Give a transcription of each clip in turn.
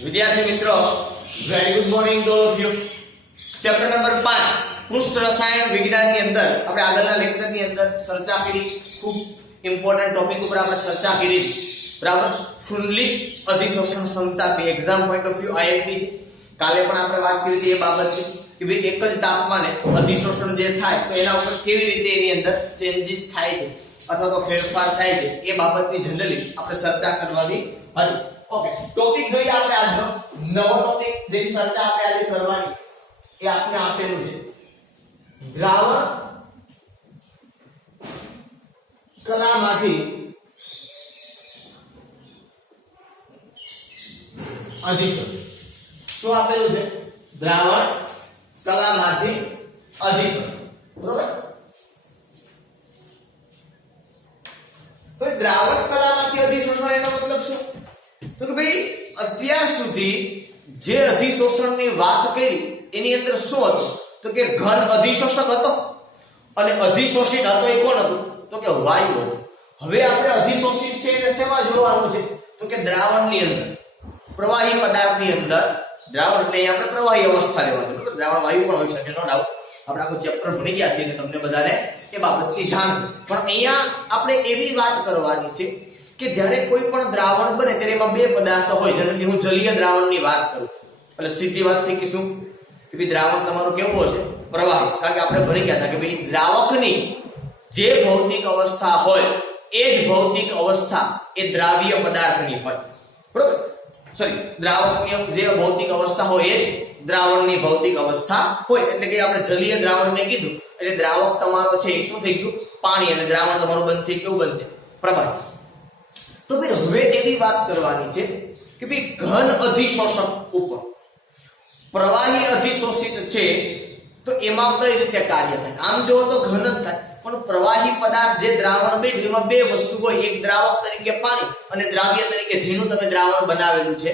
विद्यार्थी मित्रों, very good morning to all of you. Chapter number 5 पृष्ठ रसायन विज्ञान ની અંદર આપણે આગળના લેક્ચર ની અંદર ચર્ચા કરી, ખૂબ ઇમ્પોર્ટન્ટ ટોપિક ઉપર આપણે ચર્ચા કરી, બરાબર। ફ્રુનલિચ અધિશોષણ ક્ષમતા કે exam point of view IMP છે। કાલે પણ આપણે વાત કરી હતી એ બાબત છે કે ભાઈ એક જ તાપમાને અધિશોષણ જે થાય તો એના ઉપર કેવી રીતે એની અંદર ચેન્જીસ થાય છે અથવા તો ફેરફાર થાય છે એ બાબતની જનરલી આપણે ચર્ચા કરવાની હતી। ओके, टॉपिक જોઈએ આપણે આજનો નવો ટોપિક જેની ચર્ચા આપણે આજે કરવાની એ આપને આપેલું છે દ્રાવણ કલામાંથી અધિશોષણ। શું આપેલું છે? દ્રાવણ કલામાંથી અધિશોષણ, બરોબર। તો દ્રાવણ કલામાંથી અધિશોષણ એનો મતલબ શું? તો કે ભાઈ અત્યાર સુધી જે અધિશોષણની વાત કરી એની અંદર શું હતું? તો કે ઘન અધિશોષક હતો અને અધિશોષિત હતો એ કોણ હતું? તો કે વાયુ હતો। હવે આપણે અધિશોષિત છે એટલે શેમાં જોવાનું છે? તો કે દ્રાવણની અંદર, પ્રવાહી પદાર્થની અંદર। દ્રાવણ એટલે આપણે પ્રવાહી અવસ્થા લેવાની, બરાબર। દ્રાવણ વાયુ પણ હોઈ શકે, નો ડાઉટ। આપણે આખું ચેપ્ટર ભણી ગયા છીએ અને તમને બધાને એ બાબતની જાણ છે, પણ અહીંયા આપણે એવી વાત કરવાની છે કે જ્યારે કોઈ પણ દ્રાવણ બને ત્યારે એમાં બે પદાર્થ હોય। જનરલી હું જલીય દ્રાવણની વાત કરું છું, એટલે સીધી વાત થઈ કે શું કે ભાઈ દ્રાવણ તમારું કેવું હશે? પ્રવાહી। કારણ કે આપણે ભણી ગયા હતા કે ભાઈ દ્રાવકની જે ભૌતિક અવસ્થા હોય એ જ ભૌતિક અવસ્થા એ દ્રાવ્ય પદાર્થની હોય, બરોબર। સોરી, દ્રાવકની જે ભૌતિક અવસ્થા હોય એ દ્રાવણની ભૌતિક અવસ્થા હોય। એટલે કે આપણે જલીય દ્રાવણ મેં કીધું એટલે દ્રાવક તમારો છે એ શું થઈ ગયું? પાણી। અને દ્રાવણ તમારું બનશે કેવું બનશે? પ્રવાહી। તો ભાઈ હવે એવી વાત કરવાની છે કે ભાઈ ઘન અધિશોષક ઉપર પ્રવાહી અધિશોષિત છે તો એમાં કઈ રીતે કાર્ય થાય? આમ જો તો ઘન જ થાય, પણ પ્રવાહી પદાર્થ જે દ્રાવણ બન્યું એમાં બે વસ્તુ હોય, એક દ્રાવક તરીકે પાણી અને દ્રાવ્ય તરીકે જેનું તમે દ્રાવણ બનાવેલું છે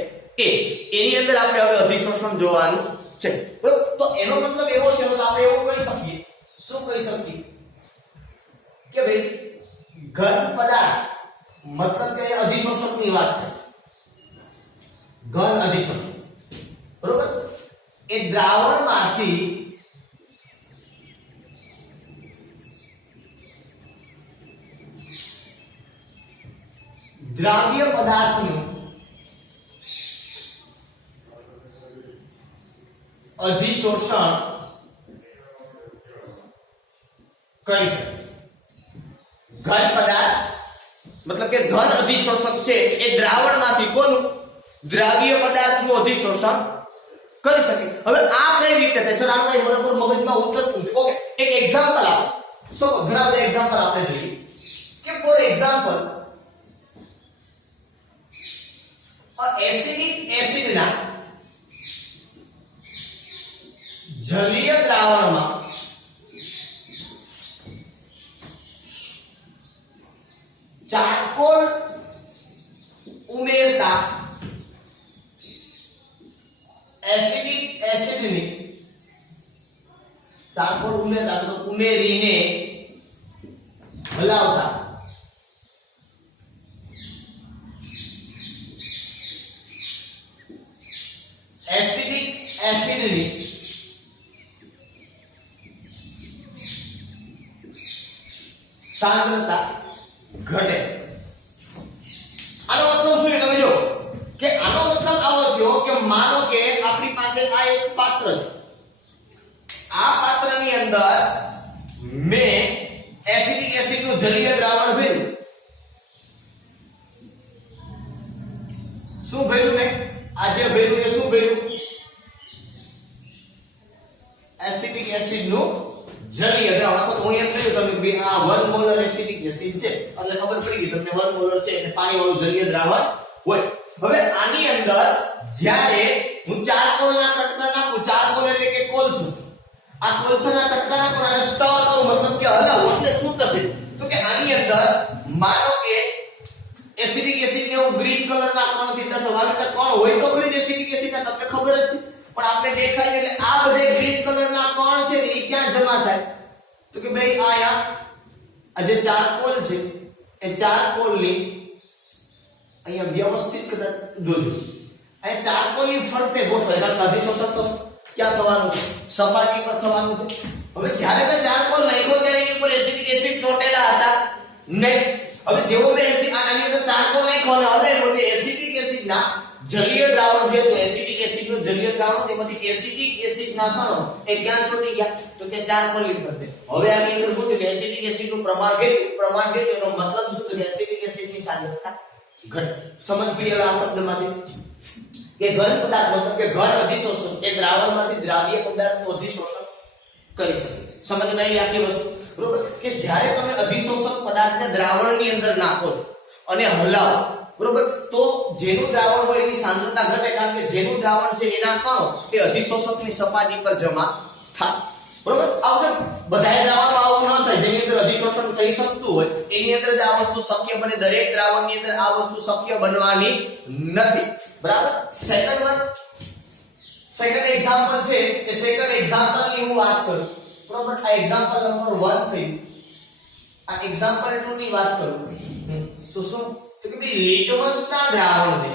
એની અંદર આપણે હવે અધિશોષણ જોવાનું છે, બરાબર। તો એનો મતલબ એવો છે તો આપણે એવું કહી શકીએ, શું કહી શકીએ કે ભાઈ ઘન પદાર્થ मतलब કે અધિશોષક ની વાત થાય, ઘન અધિશોષક, બરોબર। એ દ્રાવણમાંથી દ્રાવ્ય પદાર્થનું અધિશોષણ કરી શકે। ઘન પદાર્થ मतलब કે ઘન અધિશોષક છે એ દ્રાવણમાંથી કોનું? દ્રાવ્ય પદાર્થનું અધિશોષણ કરી શકે। હવે આ કઈ રીતે થાય? સર આનો કઈ બરાબર મગજમાં ઉતરતું નથી। ઓકે, એક એક્ઝામ્પલ આપો। સો ઘણા બધા એક્ઝામ્પલ આપણે જોઈએ કે ફોર એક્ઝામ્પલ એસિડિક એસિડના જલીય દ્રાવણમાં ચારકોલ ઉમેરતા એસિડિક એસિડની ચારકોલ ઉમેરતા તો ઉમેરીને હલાવતા એસિડિક એસિડની સાંદ્રતા ઘટે। આનો મતલબ શું છે? તમે જો કે આનો મતલબ આવો થયો કે માનો કે આપણી પાસે આ એક પાત્ર છે, આ પાત્રની અંદર મેં એસિડિક એસિડનું જલીય દ્રાવણ ભર્યું। શું ભર્યું મેં? આ જે ભર્યું એ શું ભર્યું? એસિડિક એસિડનું જલીય દ્રાવણ। તો હું એમ કહ્યું તમે આ 1 મોલર એસિડિક એસિડ છે એટલે ખબર પડી ગઈ તમને 1 મોલર છે એટલે પાણી વાળું જલીય દ્રાવણ હોય। હવે આની અંદર જ્યારે હું ચારકોલના કટકા નાખું, ચારકોલ એટલે કે કોલસો, આ કોલસાના કટકા નાખું અને સ્ટર કરું મતલબ કે હલાવું એટલે શું થશે? તો કે આની અંદર માનો કે એસિડિક એસિડ ને હું ગ્રીન કલરના કણથી દર્શાવું। આ કોણ હોય તો ખરી એસિડિક એસિડ ના તમને ખબર જ છે, પણ આપણે દેખાય એટલે આ બધે ગ્રીન કલરના કણ છે ને એ ક્યાં જમા થાય? તો કે ભાઈ આયા આ જે ચારકોલ છે એ ચારકોલની અહીંયા વ્યવસ્થિત કદાચ જોજો અહીં ચારકોલની ફરતે ગોઠવાય કારણ કે અધિશોષણ તો ક્યાં થવાનું છે સપાટી પર થવાનું છે હવે જ્યારે મેં ચારકોલ નાખ્યો ત્યારે એની ઉપર એસિડિક એસિડ ચોટેલા હતા નહીં હવે જેવો મેં આની અંદર ચારકોલ નાખ્યો અને હલાવ્યો એટલે એસિડિક એસિડ ના જલીય દ્રાવણ છે તો એસિડિક એસિડ નું જલીય દ્રાવણ તેમાંથી એસિડિક એસિડ ના કણો એ ક્યાં ચોટી ગયા તો કે ચારકોલની ફરતે હવે આની અંદર પૂછ્યું કે એસિડિક એસિડ નું પ્રમાણ કેટલું એનો મતલબ શું તો કે એસિડિક એસિડ ની સાંદ્રતા ઘટ સમજ પડી હવે આ શબ્દમાંથી કે ઘન પદાર્થ મતલબ કે ઘન અધિશોષણ એ દ્રાવણમાંથી દ્રાવ્ય પદાર્થનું અધિશોષણ કરી શકે છે સમજમાં આવી આખી વસ્તુ બરોબર કે જ્યારે તમે અધિશોષક પદાર્થને દ્રાવણની અંદર નાખો અને હલાવો બરોબર તો જેનું દ્રાવણ હોય એની સાંદ્રતા ઘટે કારણ કે જેનું દ્રાવણ છે એના કણો એ અધિશોષકની સપાટી પર જમા થાય બરોબર આપણે બધાય દ્રાવણમાં આવું ન થાય જેની અંદર અધિશોષણ થઈ શકતું હોય એની અંદર જ આ વસ્તુ શક્ય બને દરેક દ્રાવણની અંદર આ વસ્તુ શક્ય બનવાની નથી બરાબર સેકન્ડ એક્ઝામ્પલ છે એ સેકન્ડ એક્ઝામ્પલ ની હું વાત કરું બરોબર આ એક્ઝામ્પલ નંબર 1 થયું આ એક્ઝામ્પલ 2 ની વાત કરું તો શું તો કે ભાઈ લિટમસના દ્રાવણને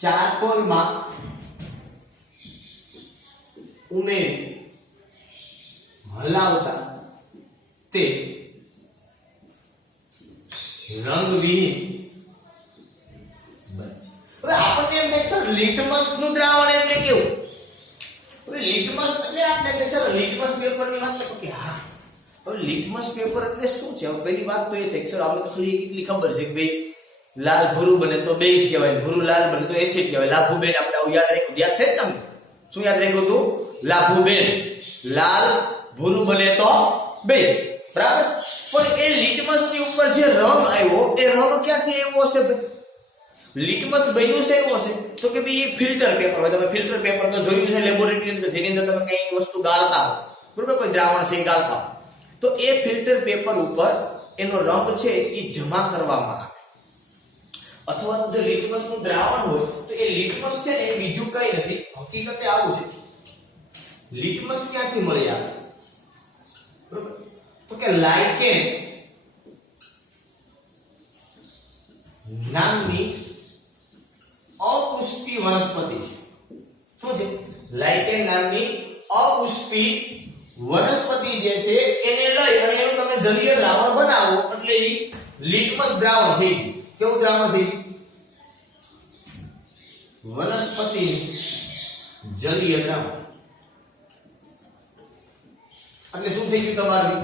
ચારકોલમાં ઉમેરી હલાવતા તે રંગવિહીન બને હવે આપણને એમ થાય સર લિટમસ નું દ્રાવણ એટલે કેવું હવે લિટમસ એટલે આપણે કહે સર લિટમસ પેપર ની વાત તો કે હા હવે લિટમસ પેપર એટલે શું છે હવે પહેલી વાત તો એ થાય સર આપણે તો ખાલી એટલી ખબર છે કે ભાઈ લાલ ભૂરું બને તો બેઝ કહેવાય ભૂરું લાલ બને તો એસિડ કહેવાય લાભુબેન આપણે આવું યાદ રાખ્યું યાદ છે ને તમને શું યાદ રાખ્યું તું લાભુબેન લાલ ભૂરું બને તો બેઝ બરાબર પણ એ લિટમસ ની ઉપર જે રંગ આવ્યો એ રંગ ક્યાંથી આવ્યો હશે લિટમસ બન્યું છે એવું હશે તો કે ભાઈ એ ફિલ્ટર પેપર હોય તમે ફિલ્ટર પેપર તો જોયું છે લેબોરેટરી ની અંદર જેની અંદર તમે કઈ વસ્તુ ગાળતા હો બરોબર કોઈ દ્રાવણ છે એ ગાળતા હો તો એ ફિલ્ટર પેપર ઉપર એનો રંગ છે એ જમા કરવામાં આવે અથવા તો જો લિટમસ નું દ્રાવણ હોય તો એ લિટમસ છે ને એ બીજું કઈ નથી હકીકતે આવું છે લિટમસ ક્યાંથી મળી આવે બરોબર તો કે લાઇકેન નામની અપુષ્પી વનસ્પતિ છે શું છે લાઇકેન નામની અપુષ્પી વનસ્પતિ જે છે એને લઈ અને એનું તમે જલીય દ્રાવણ બનાવો એટલે એ લિટમસ દ્રાવણ થઈ ગયું કેવું દ્રાવણ થઈ વનસ્પતિ જલીય દ્રાવણ એટલે શું થઈ ગયું તમારું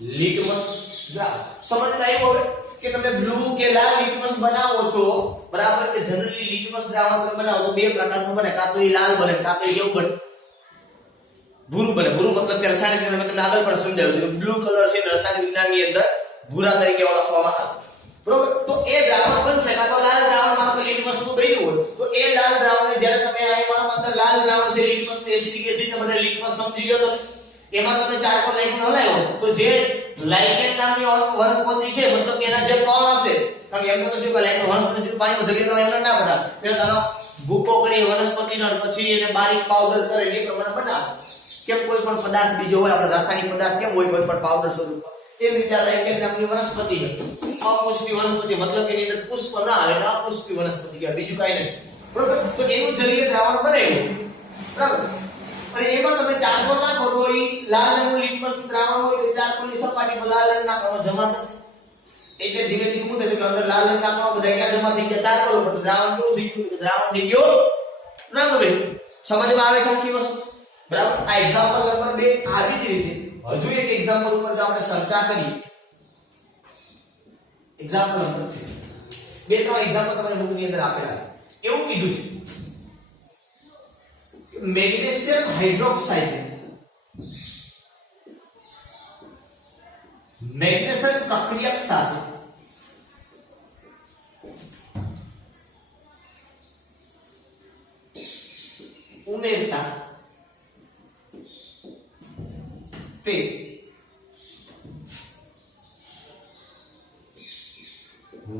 લિટમસ દ્રાવણ સમજમાં આવ્યું હવે કે તમે બ્લુ કે લાલ લિટમસ બનાવો છો બરાબર કે જનરલી લિટમસ દ્રાવણ તમે બનાવો તો બે પ્રકારનું બને કાં તો એ લાલ બને કાં તો એ કેવું બને ભૂરું બને ભૂરું મતલબ કે રાસાયણિક વિજ્ઞાન મેં તમને આગળ પણ સમજાવ્યું છે બ્લુ કલર છે રાસાયણિક વિજ્ઞાનની અંદર ભૂરા તરીકે ઓળખવામાં આવે બરોબર તો એ દ્રાવણ બનશે કાં તો લાલ દ્રાવણ માં લિટમસ નું બન્યું હોય તો એ લાલ દ્રાવણને જ્યારે તમે આમાં અંદર લાલ દ્રાવણ છે લિટમસ તો એસિડિક એસિડ ને બદલે લિટમસ સમજી ગયો તો એમાં તમે ચારકોલ નાખીને હલાવ્યો તો જે લાઇકેન નામની વનસ્પતિ છે મતલબ એના જે કણ હશે કારણ કે એમને તો શું કે લાઇકેન વનસ્પતિ પાણીમાં જગ્યા એમને ના બનાવે પેલા તાનો ભૂકો કરી વનસ્પતિનો પછી એને બારીક પાવડર કરી એ પ્રમાણે બનાવે કેમ કોઈ પણ પદાર્થ બીજો હોય આપણે રાસાયણિક પદાર્થ કેમ હોય કોઈ પણ પાવડર સ્વરૂપમાં એ રીતે લાઇકેન નામની વનસ્પતિ અપુષ્પી વનસ્પતિ મતલબ કે એની અંદર પુષ્પ ના આવે એટલે અપુષ્પી વનસ્પતિ કહેવાય બીજું કાંઈ નહીં બરોબર તો એનું જલીય દ્રાવણ બનાવ્યું બરાબર અને એમાં તમે ચારકોલ નાખો તો એ લાલ રંગનું લિટમસ દ્રાવણ હોય તો ચારકોલની સપાટી પર લાલ રંગના કણો જમા થશે એટલે ધીમે ધીમે શું થશે કે અંદર લાલ રંગના કણો બધા ક્યાં જમા થઈ ગયા ચારકોલ પર દ્રાવણ કેવું થઈ ગયું દ્રાવણ થઈ ગયો રંગબેર સમજમાં આવે છે આખી વસ્તુ બરાબર આ એક્ઝામ્પલ નંબર 2 આવી જ રીતે હજુ એક એક્ઝામ્પલ ઉપર જો આપણે ચર્ચા કરીએ એક્ઝામ્પલ નંબર 3 બે ત્રણ એક્ઝામ્પલ તમને બુકની અંદર આપેલા છે એવું કીધું છે મેગ્નેશિયમ હાઇડ્રોક્સાઇડ મેગ્નેશિયમ પ્રક્રિયક સાથે ઉમેરતા તે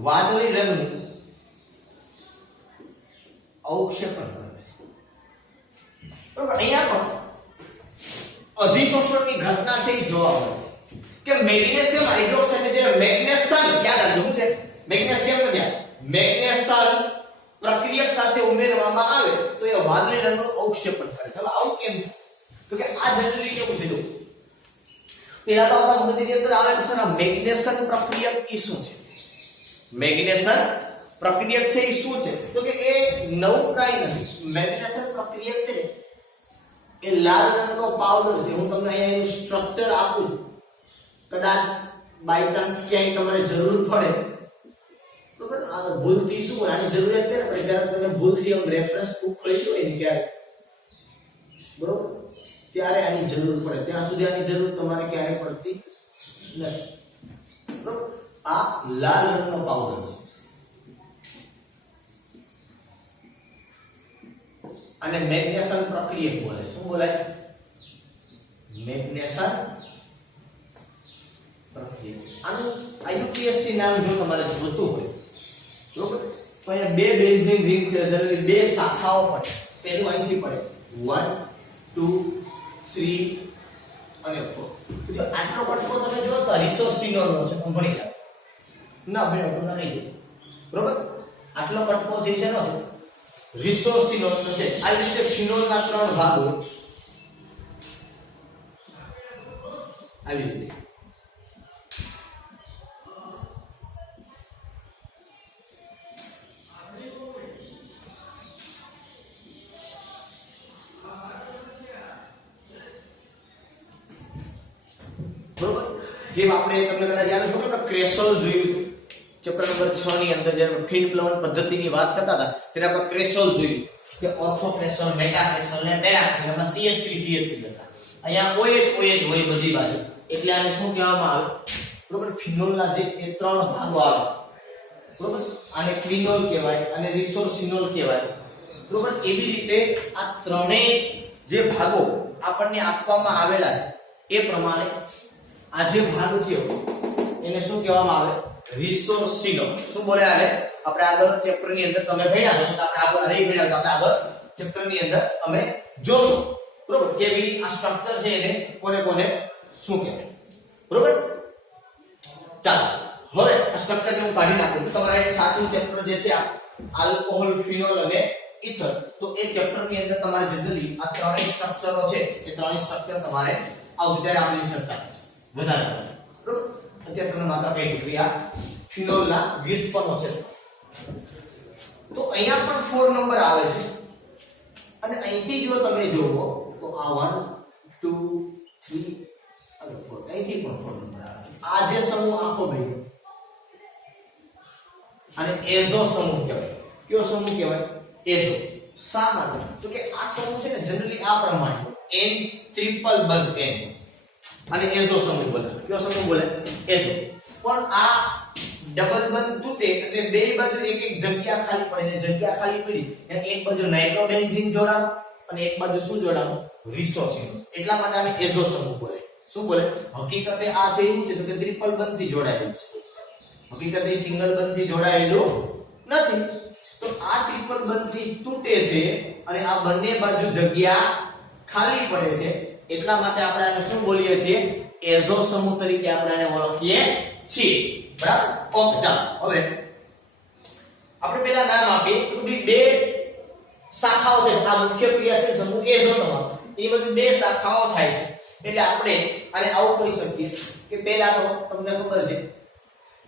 વાદળી રંગનું અવક્ષેપણ કરે છે બરોબર અહીંયા પણ અધિશોષણની ઘટના છે એ જોવા મળે છે કે મેગ્નેશિયમ હાઇડ્રોક્સાઇડ ને જ્યારે મેગ્નેશિયમ યાદ રાખજો શું છે મેગ્નેશિયમ ને મેગ્નેશિયમ પ્રક્રિયક સાથે ઉમેરવામાં આવે તો એ વાદળી રંગનું અવક્ષેપણ કરે. હવે આવું કેમ? તો કે આ જનરલી કેવું છે જો પહેલા તો આપણા મગજની અંદર આવે છે ને મેગ્નેશિયમ પ્રક્રિયક ઈ શું છે? મેગ્નેશિયમ પ્રક્રિયક છે ઈ શું છે? તો કે એ નવું કાઈ નથી. મેગ્નેશિયમ પ્રક્રિયક છે ને એ લાલ રંગનો પાવડર છે. હું તમને અહીંયા એનું સ્ટ્રક્ચર આપું છું. કદાચ બાય ચાન્સ ક્યાંય તમારે જરૂર પડે તો આ ભૂલથી શું આની જરૂરિયાત છે ને પણ જ્યારે તમે ભૂલથી આમ રેફરન્સ બુક ખોલી હોય ને ક્યારે બરોબર ત્યારે આની જરૂર પડે. ત્યાં સુધી આની જરૂર તમારે ક્યારે પડતી નથી. બરોબર આ લાલ રંગનો પાવડર છે અને મેગ્નેશિયમ પ્રક્રિયક બોલે. શું બોલાય? મેગ્નેશિયમ પ્રક્રિયક. આનું આયુપીએસસી નામ જો તમારે જોતું હોય બરોબર તો અહીંયા બે બેન્ઝીન રિંગ છે જનરલી બે શાખાઓ પડે. પેલું અહીંથી પડે 1 2 3 અને 4. જો આટલો કટકો તમે જો તો રિસોર્સિનોલ નો છે તો ભણી જાવ ના ભણ્યો તો નહીં જો બરોબર. આટલો કટકો જે છે નો છે રિસોર્સિનોલ નો છે. આવી રીતે ફિનોલના 3 ભાગ હોય આવી રીતે. બરોબર જેમ આપણે તમને કદાચ યાદ હોય કે ક્રેસોલ જોયું હતું ચેપ્ટર નંબર 6 ની અંદર જ્યારે ફીડ પ્લવન પદ્ધતિની વાત કરતા હતા ત્યારે આપણે ક્રેસોલ જોયું કે ઓર્થો ક્રેસોલ મેટા ક્રેસોલ ને પેરા ક્રેસોલ માં CH3 CH3 હતા. અહીંયા OH હોય બધી બાજુ એટલે આને શું કહેવામાં આવે બરોબર ફિનોલના જે એ 3 ભાગો આવે બરોબર. આને ક્વિનોલ કહેવાય અને રિસોર્સિનોલ કહેવાય બરોબર. એવી રીતે આ ત્રણેય જે ભાગો આપણને આપવામાં આવેલા છે એ પ્રમાણે આ જે ભાગ છે એને શું કહેવામાં આવે રિસોર્સિનોલ. શું બોલે આને આપણે આગળ ચેપ્ટર ની અંદર તમે ભણ્યા છો તો આપણે આગળ રહી ભણ્યા તો આપણે આગળ ચેપ્ટર ની અંદર અમે જોશું બરોબર કેવી આ સ્ટ્રક્ચર છે એને કોને કોને શું કહેવાય બરોબર. ચાલો હવે આ સ્ટ્રક્ચર ને હું કાઢી નાખું તો તમારે સાચું ચેપ્ટર જે છે આલ્કોહોલ ફિનોલ અને ઇથર તો એ ચેપ્ટર ની અંદર તમારે જનરલી આ ત્રણેય સ્ટ્રક્ચરો છે એ ત્રણેય સ્ટ્રક્ચર તમારે આવશે ત્યારે આપણે સરકાર છે વધારે બરોબર. અત્યારે તમને માત્ર કઈ ક્રિયા ફિનોલના વ્યુત્પન્નો છે તો અહીંયા પણ 4 નંબર આવે છે અને અહીંથી જો તમે જોવો તો આ 1 2 3 અને 4 અહીંથી પણ 4 નંબર આવે છે. આ જે સમૂહ આખો ભાઈ અને એઝો સમૂહ કહેવાય. કયો સમૂહ કહેવાય? એઝો. શા માટે? તો કે આ સમૂહ છે ને જનરલી આ પ્રમાણે n ટ્રિપલ બંધ n અને એઝો સમૂહ બોલે. કયો સમૂહ બોલે? એઝો. પણ આ ડબલ બંધ તૂટે એટલે બે બાજુ એક એક જગ્યા ખાલી પડે ને જગ્યા ખાલી પડી એટલે એક બાજુ નાઇટ્રોબેન્ઝીન જોડાણ અને એક બાજુ શું જોડાણ? રિસોર્સિનોલ. એટલા માટે આને એઝો સમૂહ બોલે. શું બોલે? હકીકતે આ છે એવું છે તો કે ટ્રિપલ બંધ થી જોડાયેલું છે. હકીકતે સિંગલ બંધ થી જોડાયેલું નથી. તો આ ટ્રિપલ બંધ થી તૂટે છે અને આ બંને બાજુ જગ્યા ખાલી પડે છે એટલા માટે આપણે આને શું બોલીએ છીએ? એઝો સમૂહ તરીકે આપણે આને ઓળખીએ છીએ. બરાબર. ઓકે ચાલો હવે આપણે પેલા નામ આપીએ તો બે શાખાઓ છે. આ મુખ્ય ક્રિયાશીલ સમૂહ એઝો તમારો એ બધી બે શાખાઓ થાય છે એટલે આપણે આને આવું કહી શકીએ કે પેલા તો તમને ખબર છે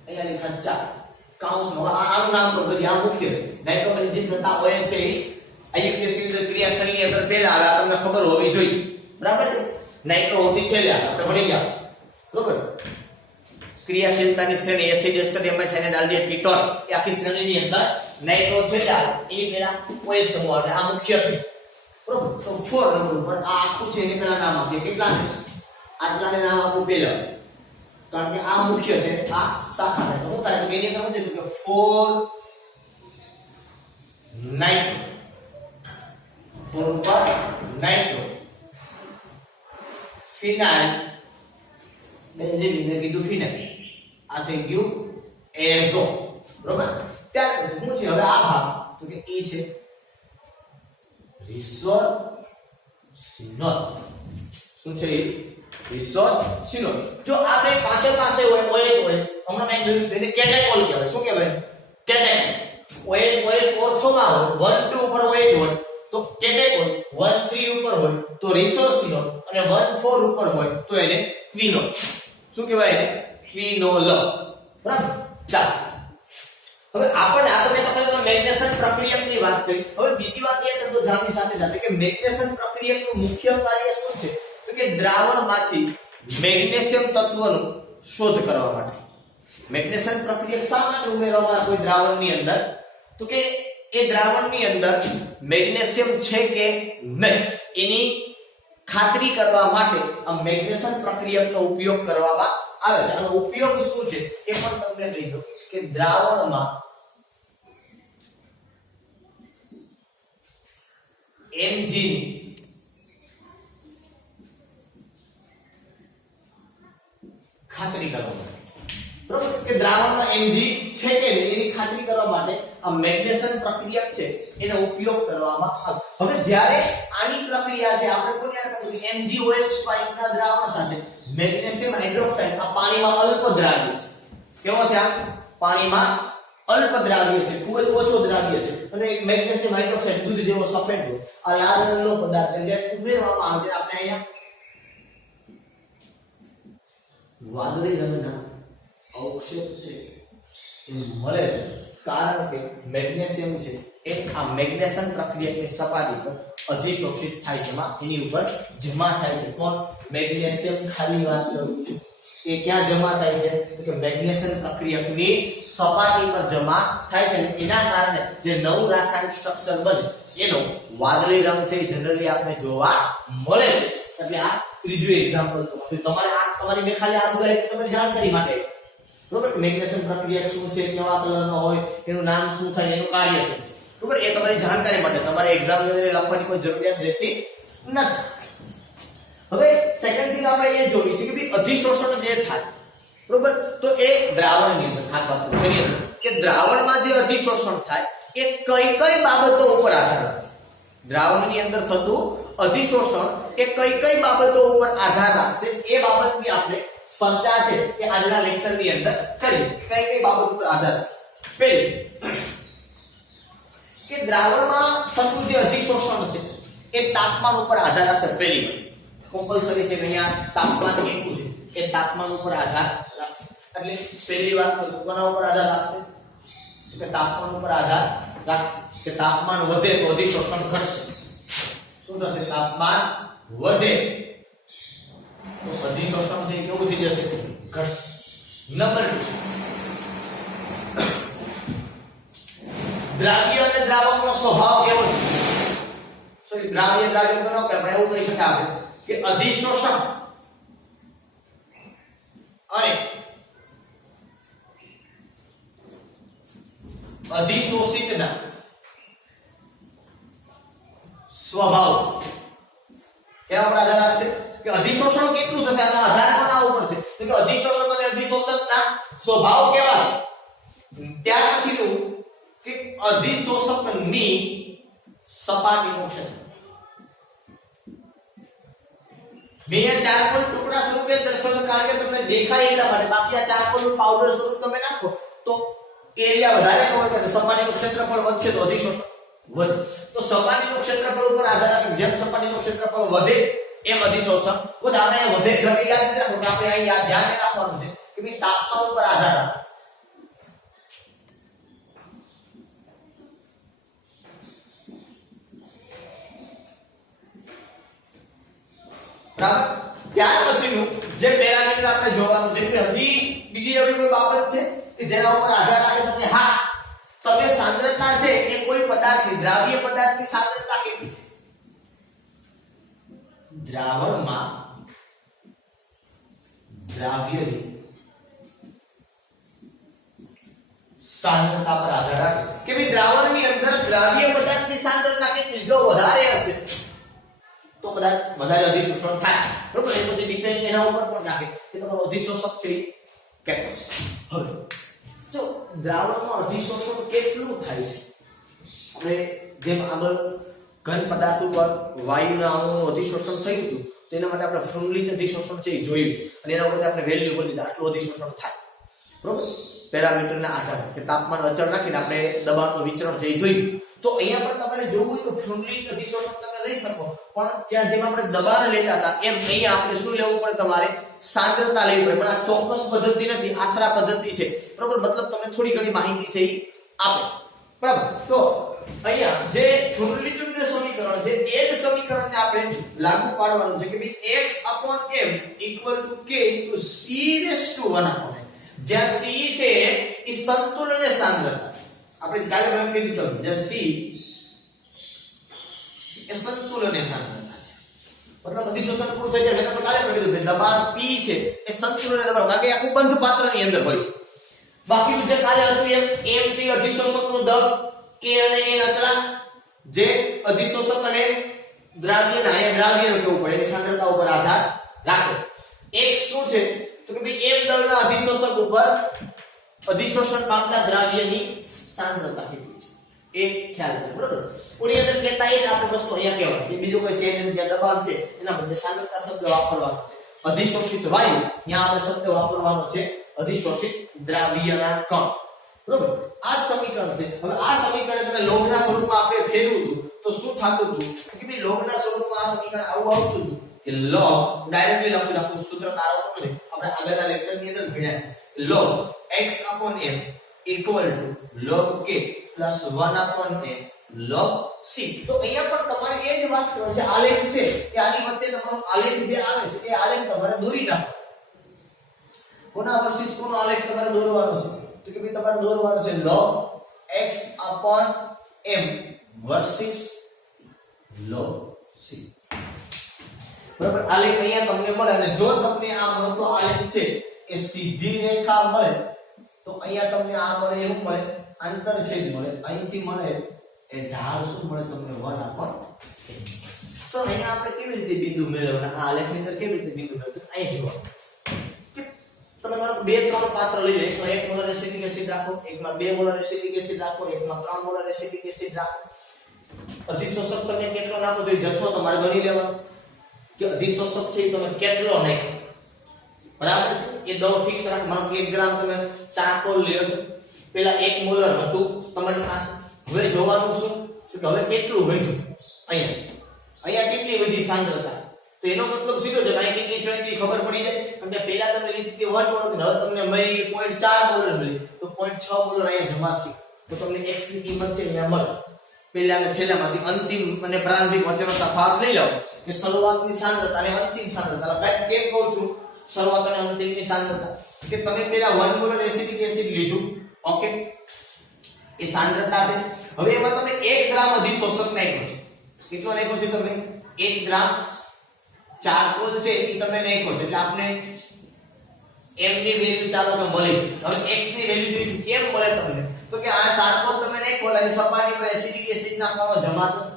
અહીંયા લખ્યા 4 કાઉન્સમાં આનું નામ તો બધી આ મુખ્ય છે. નાઇટ્રોબેન્ઝીન કરતા OH છે એ આયુપીએસસી ક્રિયાશીલની અંદર પહેલા આવે તમને ખબર હોવી જોઈએ. બરાબર છે. નાઇટ્રો હોતી છે લે આપણે ભણી ગયા બરોબર. ક્રિયાશીલતાની શ્રેણી એસિડ એસ્ટર એમાઇડ સાયનાઇડ આલ્ડિહાઇડ કીટોન એ આખી શ્રેણીની અંદર નાઇટ્રો છે એ પેલા OH સમૂહ આવે આ મુખ્ય છે બરોબર. તો 4 નંબર ઉપર આ આખું છે એને પેલા નામ આપીએ. કેટલા ને? આટલાને નામ આપું પેલા કારણ કે આ મુખ્ય છે આ શાખા છે. શું થાય તો એની અંદર શું છે કે 4 નાઇટ્રો 4 ઉપર નાઇટ્રો ફિનાઇલ બેન્ઝીન ને કીધું ફિનાઇલ આ થઈ ગયું એઝો બરોબર. ત્યાર પછી શું છે હવે આ ભાગ તો કે એ છે રિસોર્સિનોલ. શું છે રિસોર્સિનોલ. જો આ બે પાસે પાસે હોય OH હમણાં મેં જોયું એને કેટેકોલ કહેવાય. શું કહેવાય? કેટેકોલ. OH ઓર્થોમાં હોય 1 2 ઉપર OH હોય તો કેટેકોલ, 1 3 ઉપર હોય તો રિસોર્સિનોલ અને 1 4 ઉપર હોય તો એને ક્વિનોલ. શું કહેવાય એને? ક્વિનોલ. બરાબર. ચાલો હવે આપણે આ તો મેં તમને મેગ્નેશન પ્રક્રિયકની વાત કરી. હવે બીજી વાત એ કરતો જાણની સાથે સાથે કે મેગ્નેશન પ્રક્રિયકનું મુખ્ય કાર્ય શું છે? તો કે દ્રાવણમાંથી મેગ્નેશિયમ તત્વનું શોધ કરવા માટે. મેગ્નેશન પ્રક્રિયક શા માટે ઉમેરવામાં કોઈ દ્રાવણની અંદર? તો કે એ દ્રાવણની અંદર મેગ્નેશિયમ છે કે નહીં એની ખાતરી કરવા માટે આ મેગ્નેશન પ્રક્રિયકનો ઉપયોગ કરવામાં આવે છે. આનો ઉપયોગ શું છે એ પણ તમને કહી દઉં કે દ્રાવણમાં Mg ની ખાતરી કરવા માટે. બરોબર કે દ્રાવણમાં Mg છે કે નહીં એની ખાતરી કરવા માટે આ મેગ્નેશન પ્રક્રિયક છે એનો ઉપયોગ કરવામાં આવે. હવે જ્યારે આની પ્રક્રિયા છે આપણે કોઈ યાદ રાખવું કે MgOH સ્પાઇસના દ્રાવણ સાથે મેગ્નેશિયમ હાઇડ્રોક્સાઇડ આ પાણીમાં અલ્પ દ્રાવ્ય છે. કેવો છે? આ પાણીમાં અલ્પ દ્રાવ્ય છે, ખૂબ જ ઓછો દ્રાવ્ય છે અને મેગ્નેશિયમ હાઇડ્રોક્સાઇડ દૂધ જેવો સફેદ હોય આ લાલ રંગનો પદાર્થ જ્યારે ઉમેરવામાં આવે આપણે અહીંયા વાદળી રંગના અવક્ષેપ છે એ મળે છે. કારણ કે મેગ્નેશિયમ છે એ આ મેગ્નેશન પ્રક્રિયકની સપાટી પર અધિશોષિત થાય છે, એની ઉપર જમા થાય છે. કોણ? મેગ્નેશિયમ. ખાલી વાત કરું છું એ ક્યાં જમા થાય છે? તો કે મેગ્નેશન પ્રક્રિયકની સપાટી પર જમા થાય છે અને એના કારણે જે નવું રાસાયણિક સ્ટ્રક્ચર બને એનો વાદળી રંગ છે જનરલી આપણે જોવા મળે છે. એટલે આ ત્રીજું એક્ઝામ્પલ તમારે આ તમારી મેં ખાલી આ બધા તમારી જાણકારી માટે. બરોબર. મેગ્નેશન પ્રક્રિયક શું છે, કેવા કલરનો હોય, એનું નામ શું થાય, એનું કાર્ય શું છે. બરોબર. એ તમારી જાણકારી માટે તમારે એક્ઝામ લખવાની કોઈ જરૂરિયાત રહેતી નથી. હવે સેકન્ડ થિંગ આપણે એ જોઈ છે કે ભાઈ અધિશોષણ જે થાય બરોબર તો એ દ્રાવણની અંદર ખાસ વાત કરીએ કે દ્રાવણમાં જે અધિશોષણ થાય એ કઈ કઈ બાબતો ઉપર આધાર રાખે. દ્રાવણની અંદર થતું અધિશોષણ એ કઈ કઈ બાબતો ઉપર આધાર રાખશે એ બાબતની આપણે ચર્ચા છે કે આજના લેક્ચરની અંદર કરીએ. કઈ કઈ બાબત ઉપર આધાર રાખશે? પહેલી કે દ્રાવણમાં થતું જે અધિશોષણ છે એ તાપમાન ઉપર આધાર રાખશે. પહેલી વાત કમ્પલસરી છે કે અહીંયા તાપમાન કેટલું છે એ તાપમાન ઉપર આધાર રાખશે. એટલે પહેલી વાત કોના ઉપર આધાર રાખશે? કે તાપમાન ઉપર આધાર રાખશે. કે તાપમાન વધે તો અધિશોષણ ઘટશે. શું થશે? તાપમાન વધે તો અધિશોષણ છે કેવું થઈ જશે? ઘટશે. નંબર 2 દ્રાવ્ય અને દ્રાવકનો સ્વભાવ કેવો છે? સોરી દ્રાવ્ય દ્રાવક તો ન કહેવાય, એવું કહી શકાય આપણે કે અધિશોષણ અને અધિશોષિતના સ્વભાવ કેના ઉપર આધાર રાખશે? કે અધિશોષણ કેટલું થશે આનો આધાર કોના ઉપર છે? તો કે અધિશોષણ અને અધિશોષકના સ્વભાવ કેવા છે. ત્યાર પછીનું કે અધિશોષકની સપાટીનું ક્ષેત્ર. મેં આ ચારકોલ ટુકડા સ્વરૂપે દર્શાવ્યું કારણ કે તમને દેખાય એટલા માટે. બાકી આ ચારકોલ પાવડર સ્વરૂપ તમે નાખો તો એરિયા વધારે કવર કરશે, સપાટીનું ક્ષેત્રફળ વધશે તો અધિશોષણ વધે. તો સપાટીનું ક્ષેત્રફળ ઉપર આધાર રાખે. જેમ સપાટીનું ક્ષેત્રફળ વધે એમ અધિશોષણ વધે. આપણે વધે ઘટે યાદ રાખો. આપણે અહીં યાદ ધ્યાન રાખવાનું છે કે ભાઈ તાપમાન ઉપર આધાર રાખે. બરાબર. ત્યાર પછીનું જે પેરામીટર આપણે જોવાનું છે કે હજી બીજી એવી કોઈ બાબત છે કે જેના ઉપર આધાર રાખે તો કે હા તમે સાંદ્રતા છે એ કોઈ પદાર્થની દ્રાવ્ય પદાર્થની સાંદ્રતા કેટલી છે. દ્રાવણમાં દ્રાવ્યની સાંદ્રતા પર આધાર રાખે કે ભાઈ દ્રાવણની અંદર દ્રાવ્ય પદાર્થની સાંદ્રતા કેટલી. જો વધારે હશે તો કદાચ વધારે અધિશોષણ થાય. બરોબર. એ પછી ડિપેન્ડ એના ઉપર પણ રાખે કે તમારો અધિશોષક છે કેટલો. હવે જો દ્રાવણમાં અધિશોષણ કેટલું થાય છે આપણે જેમ આગળ ઘન પદાર્થ ઉપર વાયુના અણુઓનું અધિશોષણ થયું હતું તો એના માટે આપણે ફ્રુન્ડલીચ અધિશોષણ છે એ જોયું અને એના ઉપરથી આપણે વેલ્યુ બોલી દીધા આટલું અધિશોષણ થાય બરોબર પેરામીટરના આધારે કે તાપમાન અચળ રાખીને આપણે દબાણનું વિચરણ છે એ જોયું તો અહીંયા પણ તમારે જોવું હોય તો ફ્રુન્ડલીચ અધિશોષણ તમે લઈ શકો પણ ત્યાં જેમ આપણે દબાણ લેતા હતા એમ અહીંયા આપણે શું લેવું પડે તમારે સાંદ્રતા લેવી પડે પણ આ ચોક્કસ પદ્ધતિ નથી આશરા પદ્ધતિ છે બરોબર મતલબ તમને થોડી ઘણી માહિતી છે એ આપે બરાબર તો અહીંયા જે ફ્રુન્ડલીચનું જે સમીકરણ છે એ જ સમીકરણને આપણે લાગુ પાડવાનું છે કે ભાઈ x/m = k * c⁻⁴ જ્યાં c છે એ સંતુલન એ સાંદ્રતા છે આપણે કાલે મેં કીધું તમે જ્યાં c એ સંતુલન એ સાંદ્રતા છે મતલબ અધિશોષણ પૂરું થઈ જાય મેં તમને કાલે પણ કીધું કે દબાણ p છે એ સંતુલન દબાણ કારણ કે આખું બંધ પાત્રની અંદર હોય છે બાકી જે કાલે હતું એમ છે અધિશોષકનું દળ k અને n અચળાંક જે અધિશોષક અને દ્રાવ્યના અહીંયા દ્રાવ્યનું કેવું પડે એની સાંદ્રતા ઉપર આધાર રાખે x શું છે તો કે ભાઈ m દળના અધિશોષક ઉપર અધિશોષણ પામતા દ્રાવ્યની સાંદ્રતા કેટલી છે એ ખ્યાલ કરો બરોબર ઓની અંદર કહેતા એ જ આપણે વસ્તુ અહીંયા કહેવાય કે બીજો કોઈ ચેન જે દબાણ છે એના બદલે સાંદ્રતા શબ્દ વાપરવાનો છે અધિશોષિત વાયુ અહીંયા આપણે શબ્દ વાપરવાનો છે અધિશોષિત દ્રાવ્યના કણ બરોબર આ સમીકરણ છે હવે આ સમીકરણ તમે લોગના સ્વરૂપમાં આપણે ફેરવું હતું તો શું થતું હતું કે ભાઈ લોગના સ્વરૂપમાં આ સમીકરણ આવું આવતું હતું કે log ડાયરેક્ટલી લખી નાખું સૂત્ર તારવતો નથી આપણે આગળના લેક્ચરની અંદર ભણ્યા log x/m = log k + 1/n log c તો અહીંયા પણ તમારે એ જ વાત કરવાની છે આલેખ છે કે આની વચ્ચે તમારો આલેખ જે આવે છે એ આલેખ તમારે દોરી નાખો કોના વર્સિસ કોનો આલેખ તમારે દોરવાનો છે તો કે ભાઈ તમારે દોરવાનો છે log x/m versus log c બરાબર આલેખ અહીંયા તમને મળે અને જો તમને આ મળતો આલેખ છે એ સીધી રેખા મળે તો અહીંયા તમને આ મળે એવું મળે આંતરછેદ મળે અહીંથી મળે એ ઢાળ શું મળે તમને 1/n સો અહીંયા આપણે કેવી રીતે બિંદુ મેળવવાના આ આલેખની અંદર કેવી રીતે બિંદુ મેળવવું અહીંયા જુઓ કે તમે મારો 2-3 પાત્ર લઈ લો એકમાં 1 મોલર એસિટિક એસિડ રાખો એકમાં 2 મોલર એસિટિક એસિડ રાખો એકમાં 3 મોલર એસિટિક એસિડ રાખો અધિશોષક તમે કેટલો નાખો તો જથ્થો તમારે ગણી લેવાનો કે અધિશોષક છે તમે કેટલો નાખો બરાબર છે એ દો ફિક્સ રાખ માનો 1 ગ્રામ તમે ચારકોલ લ્યો છો પેલા 1 મોલર હતું તમારી પાસે હવે જોવાનું શું કે હવે કેટલું વધ્યું અહીંયા કેટલી વધી સાંદ્રતા તો એનો મતલબ સીધો છે અહીં કેટલી છે એ ખબર પડી જાય કારણ કે પહેલા તમે લીધી હતી 1 મોલર હવે તમને મળી 0.4 મોલર મળી તો 0.6 મોલર અહીંયા જમા થઈ તો તમને x ની કિંમત છે અહીંયા મળે પહેલા અને છેલ્લામાંથી અંતિમ અને પ્રારંભિક વચ્ચેનો તફાવત લઈ લો કે શરૂઆતની સાંદ્રતા અને અંતિમ સાંદ્રતા એટલે કેમ કહું છું શરૂઆત અને અંતિમની સાંદ્રતા કે તમે પહેલા 1 મોલર એસિટિક એસિડ લીધું ઓકે એ સાંદ્રતા છે હવે એમાં તમે 1 ગ્રામ અધિશોષક નાખ્યો છે કેટલો નાખ્યો છે તમે 1 ગ્રામ ચારકોલ છે એ તમે નાખ્યો છે એટલે આપણે m ની વેલ્યુ ચાલો કે મળી હવે x ની વેલ્યુ જોઈશું કેમ મળે તમને તો કે આ ચારકોલ તમે નાખ્યો અને સપાટી પર એસિટિક એસિડના કણો જમા થશે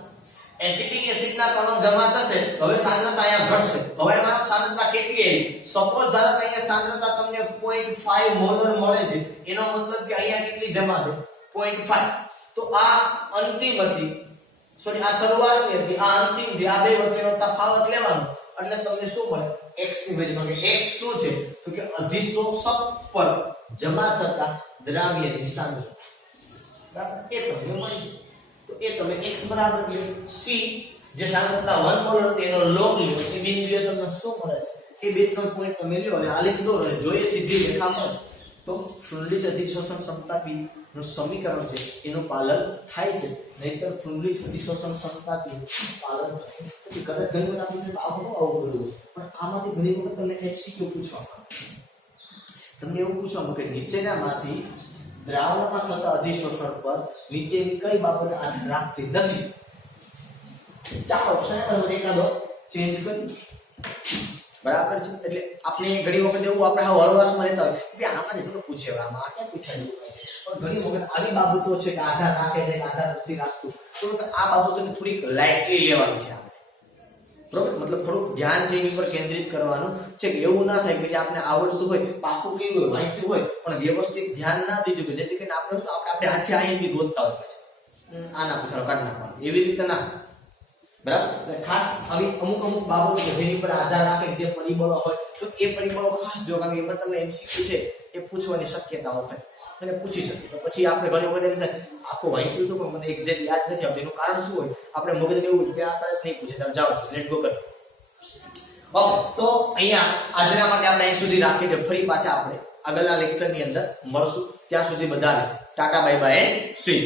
એસિટિક એસિડના કણો જમા થશે હવે સાંદ્રતા અહીંયા ઘટશે હવે મારો સાંદ્રતા કેટલી આવી સપોઝ ધારો કે અહીંયા સાંદ્રતા તમને 0.5 મોલર મળે છે એનો મતલબ કે અહીંયા કેટલી જમા થઈ 0.5 તો આ અંતિમ હતી સોરી આ શરૂઆતની હતી આ અંતિમ છે આ બે વચ્ચેનો તફાવત લેવાનો એટલે તમને શું મળે x ની વેલ્યુ મળે x શું છે તો કે અધિશોષક પર જમા થતા દ્રાવ્યની સાંદ્રતા બરાબર એ તમને મળી તો એ તમે x બરાબર લ્યો c જે સાંદ્રતા 1 મોલર હતી એનો log લ્યો એ બિંદુએ તમને શું મળે છે એ બે ત્રણ પોઈન્ટ તમે લ્યો અને આલેખ દોરો અને જોઈએ સીધી રેખા મળે તો ફ્રુન્ડલીચ અધિશોષણ ક્ષમતા p નું સમીકરણ છે એનું પાલન થાય છે નહીતર ફ્રુન્ડલીચ અધિશોષણ ક્ષમતા p પાલન નથી કદાચ ઘણી વાર આપણે આવું કરવું પણ આમાંથી ઘણી વખત તમને એમસીક્યુ પૂછવામાં તમને એવું પૂછવામાં કે નીચેનામાંથી દ્રાવણમાં થતા અધિશોષણ પર નીચેની કઈ બાબત આધાર રાખતી નથી ચાલો ઓપ્શન એકાદો ચેન્જ કરી બરાબર છે એટલે આપણે ઘણી વખત એવું આપણે હા હળવાશમાં લેતા હોય કે આમાંથી થોડું પૂછે આમાં આ ક્યાં પૂછાય એવું છે પણ ઘણી વખત આવી બાબતો છે કે આધાર રાખે છે કે આધાર નથી રાખતું તો આ બાબતોને થોડીક લાઇટલી લેવાની છે આપણે બરોબર મતલબ થોડુંક ધ્યાન છે એની પર કેન્દ્રિત કરવાનું છે કે એવું ના થાય કે આપણે આવડતું હોય પાકું કેવું હોય વાંચ્યું હોય પણ વ્યવસ્થિત ધ્યાન ના દીધું કે જેથી કરીને આપણે હાથે આઈએમપી ગોતતા હોય પછી આના પૂછારો કાઢ નાખવાનું એવી રીતે ના બરાબર. એટલે ખાસ આવી અમુક બાબતો કે જેની પર આધાર રાખે જે પરિબળો હોય તો એ પરિબળો ખાસ જો, કારણ કે એમાં તમને એમસીક્યુ છે એ પૂછવાની શક્યતાઓ હોય અને પૂછી શકે. તો પછી આપણે ઘણી વખત એમ થાય આખું વાંચ્યું હતું પણ મને એક્ઝેક્ટ યાદ નથી આવતું. એનું કારણ શું હોય? આપણે મગજને એવું કે આ કદાચ નહીં પૂછે, તમે જાઓ લેટ ગો કરો. ઓકે, તો અહીંયા આજના માટે આપણે અહીં સુધી રાખીએ છીએ. ફરી પાછા આપણે આગળના લેક્ચરની અંદર મળશું. ત્યાં સુધી બધાને Tata bye bye and C.